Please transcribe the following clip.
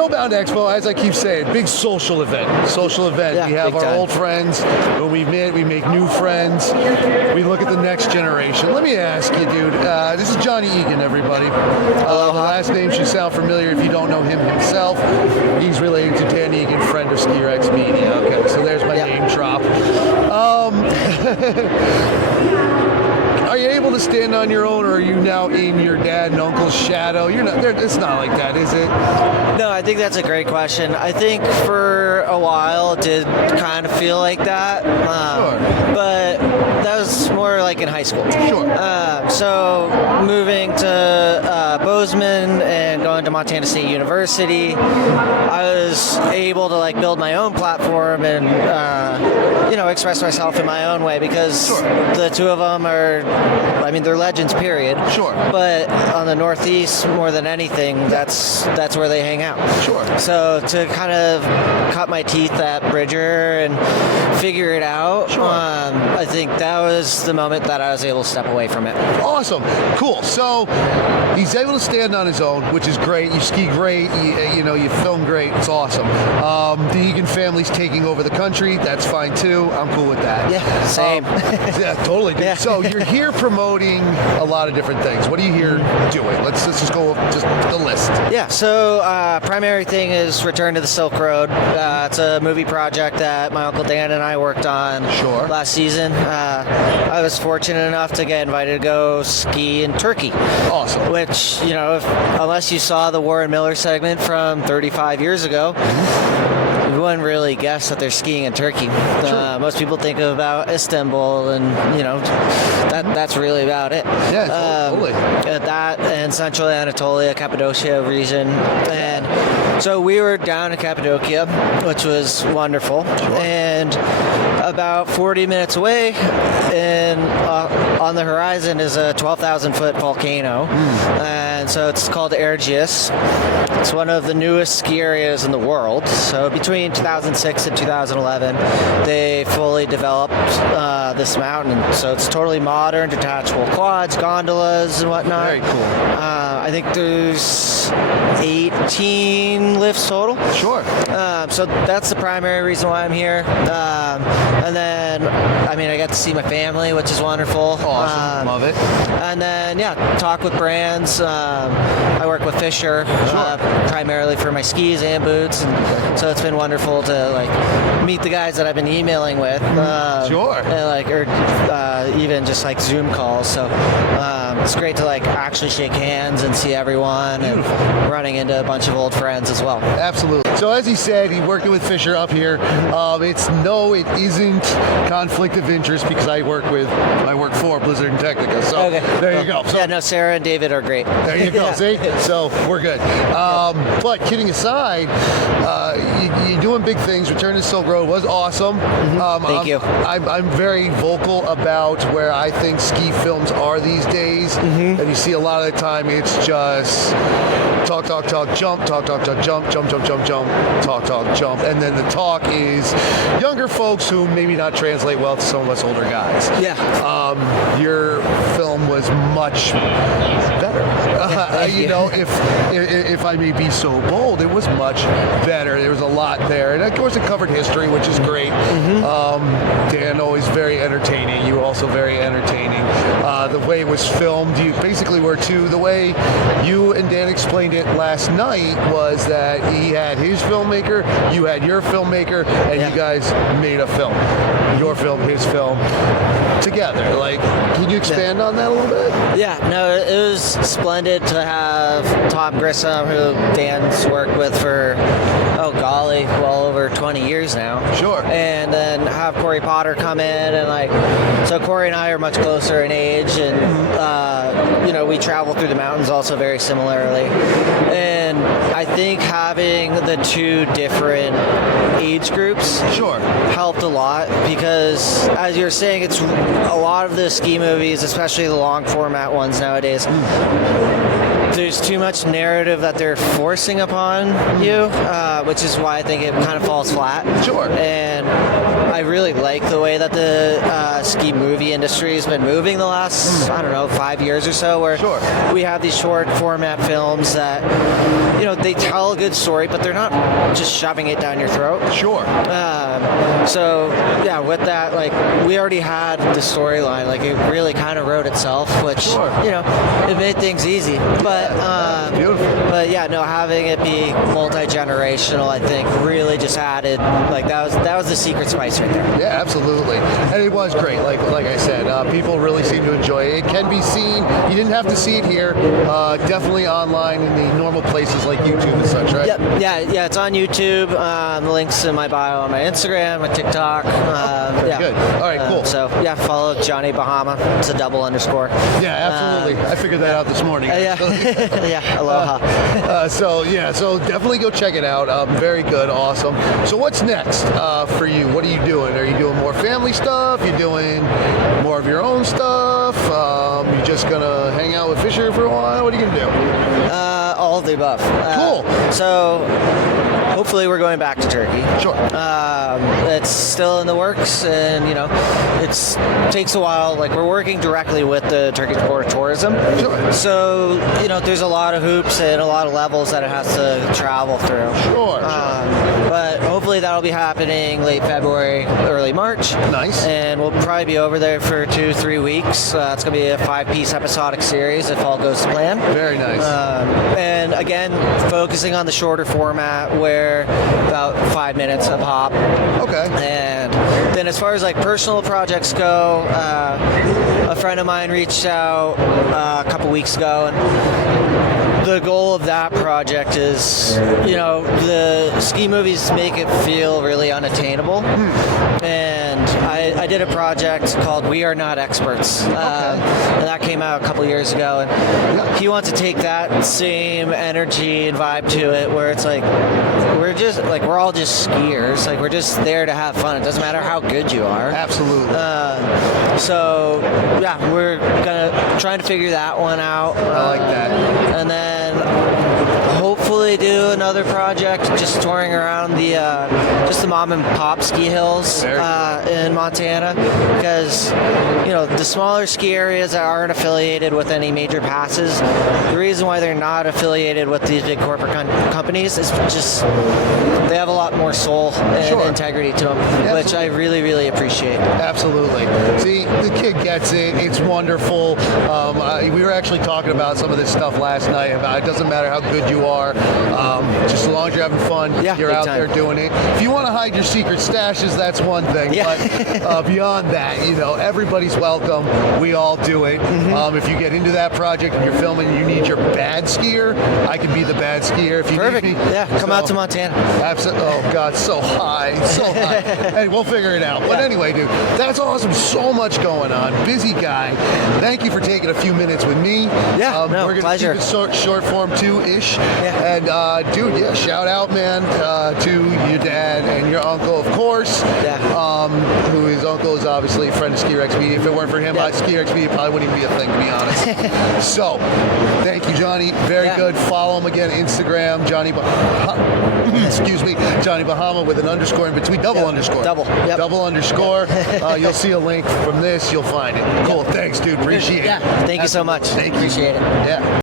Snowbound Expo, as I keep saying, big social event. Yeah, we have big our time. old friends. When we meet, we make new friends. We look at the next generation. Let me ask you, dude. This is Johnny Egan, everybody. The last name should sound familiar if you don't know him himself. He's related to Dan Egan, friend of Ski Rex Media. Okay, so there's my name drop. Are you able to stand on your own, or are you now in your dad and uncle's shadow? You're not. It's not like that, is it? No, I think that's a great question. I think for a while it did kind of feel like that. But that was more like in high school. Sure. So moving to Bozeman and going to Montana State University, I was able to like build my own platform and express myself in my own way, because the two of them are, I mean, they're legends, period. Sure. But on the Northeast, more than anything, that's where they hang out. Sure. So to kind of cut my teeth at Bridger and figure it out, I think that was the moment that I was able to step away from it. Awesome. Cool. So he's able to stand on his own, which is great. You ski great. You film great. It's awesome. The Egan family's taking over the country. That's fine too. I'm cool with that. Yeah, same. Yeah, totally. Dude. Yeah. So you're here promoting a lot of different things. What are you here doing? Let's just go just the list. Yeah. So primary thing is Return to the Silk Road. It's a movie project that my Uncle Dan and I worked on last season. I was fortunate enough to get invited to go ski in Turkey. Awesome. Which, unless you saw the Warren Miller segment from 35 years ago, you wouldn't really guess that they're skiing in Turkey. Most people think about Istanbul, and that's really about it. Yeah, totally. That and Central Anatolia, Cappadocia region, and so we were down in Cappadocia, which was wonderful, and about 40 minutes away, and on the horizon is a 12,000-foot volcano, and so it's called Erciyes. It's one of the newest ski areas in the world. So between 2006 and 2011, they fully developed this mountain. So it's totally modern, detachable quads, gondolas, and whatnot. Very cool. I think there's 18 lifts total. Sure. So that's the primary reason why I'm here. And then, I got to see my family, which is wonderful. Awesome. Love it. And then, talk with brands. I work with Fisher primarily for my skis and boots. And so it's been wonderful to meet the guys that I've been emailing with. And even just Zoom calls. So it's great to actually shake hands and see everyone. Beautiful. And running into a bunch of old friends as well. Absolutely. So as he said, he's working with Fisher up here. It isn't conflict of interest, because I work for Blizzard and Technica. So there you go. So, Sarah and David are great. There you go. See? So we're good. But kidding aside, you're doing big things. Return to Silk Road was awesome. Thank you. I'm very vocal about where I think ski films are these days. And you see a lot of the time it's just talk, jump, talk, jump, jump, talk, jump. And then the talk is younger folks who maybe not translate well to some of us older guys. Yeah. Your film was much better. If I may be so bold, it was much better. There was a lot there. And of course it covered history, which is great. Dan, always very entertaining. You also very entertaining. The way it was filmed, the way you and Dan explained it last night was that he had his filmmaker, you had your filmmaker, and you guys made a film. Your film, his film, together. Can you expand on that a little bit? Yeah, no, it was splendid to have Tom Grissom, who Dan's worked with for, well over 20 years now. Sure. And then have Corey Potter come in, and so Corey and I are much closer in age, and we travel through the mountains also very similarly. And I think having the two different age groups helped a lot, because as you're saying, it's a lot of the ski movies, especially the long format ones nowadays, there's too much narrative that they're forcing upon you, which is why I think it kind of falls flat. Sure. And I really like the way that the ski movie industry has been moving the last, I don't know, 5 years or so, where Sure. we have these short format films that, they tell a good story, but they're not just shoving it down your throat. Sure. So yeah, with that, like, we already had the storyline, like it really kind of wrote itself, which Sure. it made things easy. But Beautiful. but yeah, no, having it be multi-generational, I think, really just added, like, that was the secret spice right there. Yeah, absolutely. And it was great. Like I said, people really seem to enjoy it. It can be seen. You didn't have to see it here. Definitely online in the normal places like YouTube and such, right? Yep. Yeah. It's on YouTube. The links in my bio on my Instagram, my TikTok. Very good. All right, cool. So yeah, follow Johnny Bahama. It's a double underscore. Yeah, absolutely. I figured that out this morning. Yeah. Yeah. Aloha. So definitely go check it out. Very good, awesome. So what's next for you? What are you doing? Are you doing more family stuff? You doing more of your own stuff? You just gonna hang out with Fisher for a while? What are you gonna do? All of the above. Cool. So hopefully we're going back to Turkey. Sure. It's still in the works, and it takes a while. Like, we're working directly with the Turkish Board of Tourism. Sure. So there's a lot of hoops and a lot of levels that it has to travel through. Sure. But hopefully that'll be happening late February, early March. Nice. And we'll probably be over there for 2-3 weeks. It's going to be a 5-piece episodic series if all goes to plan. Very nice. And again, focusing on the shorter format, where about 5 minutes of hop. Okay. And then as far as like personal projects go, a friend of mine reached out a couple weeks ago, and the goal of that project is, the ski movies make it feel really unattainable. And I did a project called We Are Not Experts. And that came out a couple years ago. And he wants to take that same energy and vibe to it, where it's like, we're all just skiers. Like, we're just there to have fun. It doesn't matter how good you are. Absolutely. So yeah, we're trying to figure that one out. I like that. And then hopefully do another project, just touring around the mom and pop ski hills in Montana, because the smaller ski areas that aren't affiliated with any major passes, the reason why they're not affiliated with these big corporate companies is just they have a lot more soul and integrity to them, which I really, really appreciate. Absolutely. See, the kid gets it. It's wonderful. We were actually talking about some of this stuff last night. About it doesn't matter how good you are, just as long as you're having fun, you're out there doing it. If you want to hide your secret stashes, that's one thing. Yeah. But beyond that, everybody's welcome. We all do it. If you get into that project and you're filming and you need your bad skier, I can be the bad skier if you Perfect. need me. Yeah, come out to Montana. Absolutely. Oh God, so high. Hey, we'll figure it out. But anyway, dude, that's awesome. So much going on. Busy guy. Thank you for taking a few minutes with me. Yeah, we're gonna pleasure. keep it short form too-ish. Yeah. And dude, shout out, man, to your dad and your uncle, of course. Yeah. Who his uncle is obviously a friend of Ski Rex Media. If it weren't for him, Ski Rex Media probably wouldn't even be a thing, to be honest. So, thank you, Johnny. Very good. Follow him again, Instagram, Johnny Johnny Bahama with an underscore in between, double underscore. Double underscore. You'll see a link from this. You'll find it. Cool. Thanks, dude. Appreciate it. Thank you so much. Thank you. Appreciate it. Yeah.